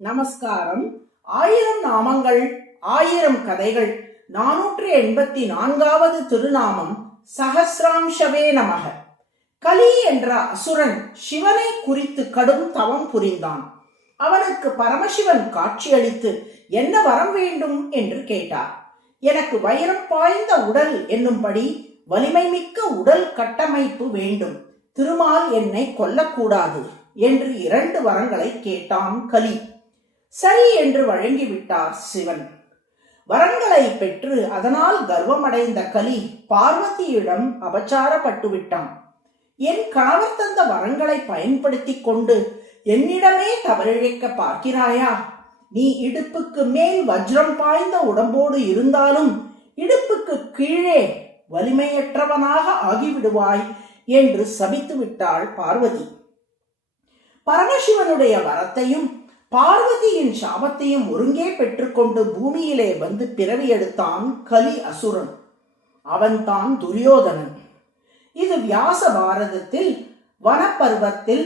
நமஸ்காரம். 1000 நாமங்கள் 1000 கதைகள் 484வது திருநாமம் சஹஸ்ராம்ஷவே நமக. கலி என்ற அசுரன் சிவனை குறித்து கடும் தவம் புரிந்தான். அவனுக்கு பரமசிவன் காட்சியளித்து என்ன வரம் வேண்டும் என்று கேட்டார். எனக்கு வைரம் பாய்ந்த உடல் என்னும்படி வலிமை மிக்க உடல் கட்டமைப்பு வேண்டும். திருமால் என்னை கொல்லக்கூடாது என்று 2 வரங்களை கேட்டான் கலி. சரி என்று வழங்கிவிட்டார் சிவன். வரங்களை பெற்று அதனால் கர்வமடைந்த கலி பார்வதியிடம் அபச்சாரப்பட்டு விட்டான். என் கணவர் தந்த வரங்களை பயன்படுத்தி கொண்டு என்னிடமே தவறிழைக்க பார்க்கிறாயா? நீ இடுப்புக்கு மேல் வஜ்ரம் பாய்ந்த உடம்போடு இருந்தாலும் இடுப்புக்கு கீழே வலிமையற்றவனாக ஆகிவிடுவாய் என்று சபித்து விட்டாள் பார்வதி. பரமசிவனுடைய வரத்தையும் பார்வதியின் சாபத்தையும் ஒருங்கே பெற்றுக்கொண்டு பூமியிலே வந்து பிறவி எடுத்தான் கலி அசுரன். அவன்தான் துரியோதனன். இது வியாச பாரதத்தில் வனப்பருவத்தில்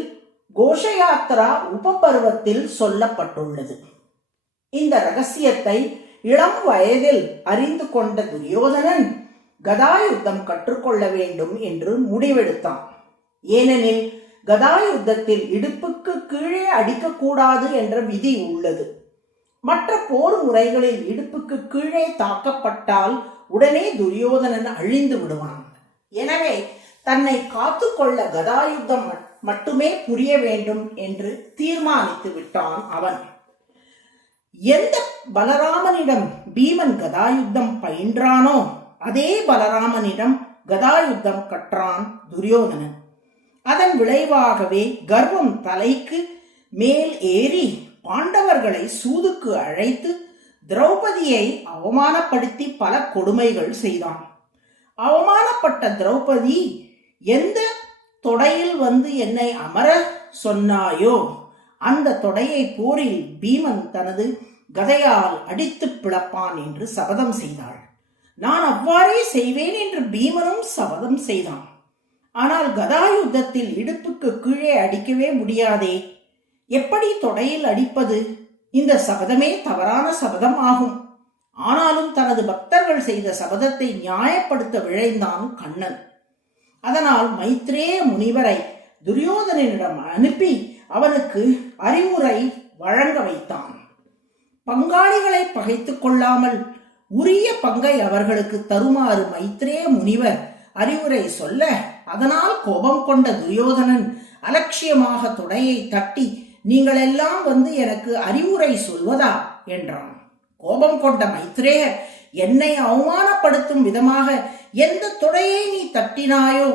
கோஷயாத்ரா உபபருவத்தில் சொல்லப்பட்டுள்ளது. இந்த ரகசியத்தை இளம் வயதில் அறிந்து கொண்ட துரியோதனன் கதாயுத்தம் கற்றுக்கொள்ள வேண்டும் என்று முடிவெடுத்தான். ஏனெனில் கதாயுத்தத்தில் இடுப்புக்கு கீழே அடிக்கக்கூடாது என்ற விதி உள்ளது. மற்ற போர் முறைகளில் இடுப்புக்கு கீழே தாக்கப்பட்டால் உடனே துரியோதனன் அழிந்து விடுவான். எனவே தன்னை காத்துக்கொள்ள கதாயுத்தம் மட்டுமே புரிய வேண்டும் என்று தீர்மானித்து விட்டான் அவன். எந்த பலராமனிடம் பீமன் கதாயுத்தம் பயின்றானோ அதே பலராமனிடம் கதாயுத்தம் கற்றான் துரியோதனன். அதன் விளைவாகவே கர்வம் தலைக்கு மேல் ஏறி பாண்டவர்களை சூதுக்கு அழைத்து திரௌபதியை அவமானப்படுத்தி பல கொடுமைகள் செய்தான். அவமானப்பட்ட திரௌபதி, எந்த தொடையில் வந்து என்னை அமர சொன்னாயோ அந்த தொடையை போரில் பீமன் தனது கதையால் அடித்து பிளப்பான் என்று சபதம் செய்தாள். நான் அவ்வாறே செய்வேன் என்று பீமனும் சபதம் செய்தான். ஆனால் கதாயுத்தத்தில் இடுப்புக்கு கீழே அடிக்கவே முடியாதே. எப்படி தொடையில் அடிப்பது? இந்த சபதமே தவறான சபதம் ஆகும். ஆனாலும் தனது பக்தர்கள் செய்த சபதத்தை நியாயப்படுத்த விழைந்தான் கண்ணன். அதனால் மைத்ரேய முனிவரை துரியோதனனிடம் அனுப்பி அவனுக்கு அறிவுரை வழங்க வைத்தான். பங்காளிகளை பகைத்துக் கொள்ளாமல் உரிய பங்கை அவர்களுக்கு தருமாறு மைத்ரேய முனிவர் அறிவுரை சொல்ல, அதனால் கோபம் கொண்ட துரியோதனன் அலட்சியமாக தொடையை தட்டி, நீங்கள் எல்லாம் வந்து எனக்கு அறிவுரை சொல்வதா என்றான். கோபம் கொண்ட மைத்ரேயர், என்னை அவமானப்படுத்தும் விதமாக எந்த தொடையை நீ தட்டினாயோ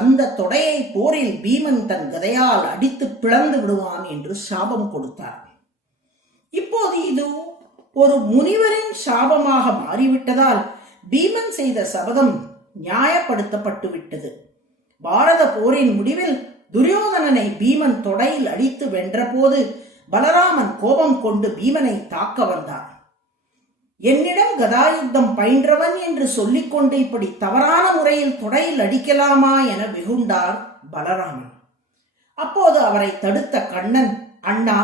அந்த தொடையை போரில் பீமன் தன் கதையால் அடித்து பிளந்து விடுவான் என்று சாபம் கொடுத்தார். இப்போது இது ஒரு முனிவரின் சாபமாக மாறிவிட்டதால் பீமன் செய்த சபதம் நியாயப்படுத்தப்பட்டு விட்டது. பாரத போரின் முடிவில் துரியோதனனை பீமன் தொடையில் அடித்து வென்ற போது பலராமன் கோபம் கொண்டு பீமனை தாக்க வந்தார். என்னிடம் கதாயுத்தம் பயின்றவன் என்று சொல்லிக்கொண்டு இப்படி தவறான முறையில் தொடையில் அடிக்கலாமா என வெகுண்டார் பலராமன். அப்போது அவரை தடுத்த கண்ணன், அண்ணா,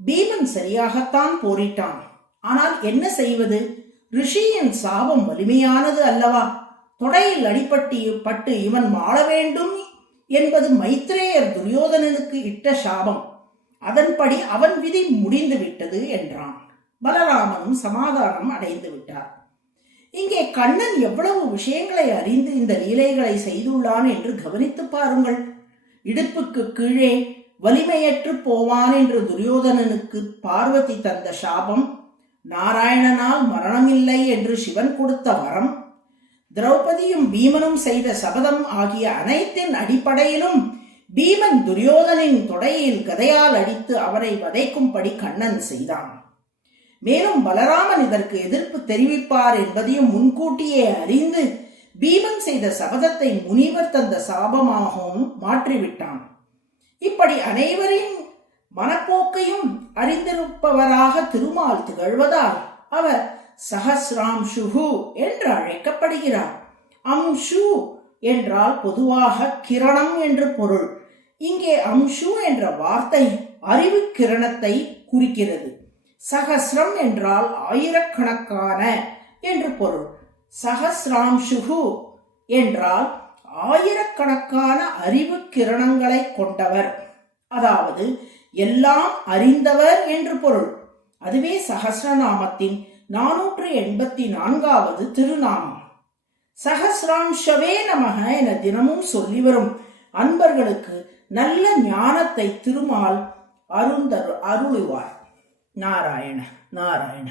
பீமன் சரியாகத்தான் போரிட்டான். ஆனால் என்ன செய்வது? ரிஷியின் சாபம் வலிமையானது அல்லவா? தொடையில் அடிபட்டு இவன் மாள வேண்டும் என்பது மைத்ரேயர் துரியோதனனுக்கு இட்ட சாபம். அதன்படி அவன் விதி முடிந்து விட்டது என்றான். பலராமனும் சமாதானம் அடைந்து விட்டார். இங்கே கண்ணன் எவ்வளவு விஷயங்களை அறிந்து இந்த லீலைகளை செய்துள்ளான் என்று கவனித்து பாருங்கள். இடுப்புக்கு கீழே வலிமையற்று போவான் என்று துரியோதனனுக்கு பார்வதி தந்த சாபம், நாராயணனால் மரணமில்லை என்று சிவன் கொடுத்த வரம், திரௌபதியும் பீமனும் செய்த சபதம் ஆகிய அனைத்தின் அடிப்படையிலும் பீமன் துரியோதனின் தொடையில் கதையால் அடித்து அவரை வதைக்கும்படி கண்ணன் செய்தான். மேலும் பலராமன் இதற்கு எதிர்ப்பு தெரிவிப்பார் என்பதையும் முன்கூட்டியே அறிந்து பீமன் செய்த சபதத்தை முனிவர் தந்த சாபமாகவும் மாற்றிவிட்டான். இப்படி அனைவரின் மனப்போக்கையும் அறிந்திருப்பவராக திருமால் திகழ்வதால் அவர் சஹஸ்ராம்ஷு என்று அழைக்கப்படுகிறார். அம்ஷு என்றால் பொதுவாக கிரணம் என்று பொருள். இங்கே அம்ஷு என்ற வார்த்தை அறிவு கிரணத்தை குறிக்கிறது. சகஸ்ரம் என்றால் ஆயிரக்கணக்கான என்று பொருள். சகஸ்ராம்சுகு என்றால் ஆயிரக்கணக்கான அறிவு கிரணங்களை கொண்டவர், அதாவது எல்லாம் அறிந்தவர் என்று பொருள். அதுவே சகஸ்ரநாமத்தின் 484வது திருநாமம். சகஸ்ராம்ஷவே நமக என தினமும் சொல்லி வரும் அன்பர்களுக்கு நல்ல ஞானத்தை திருமால் அருளுவார். நாராயண நாராயண.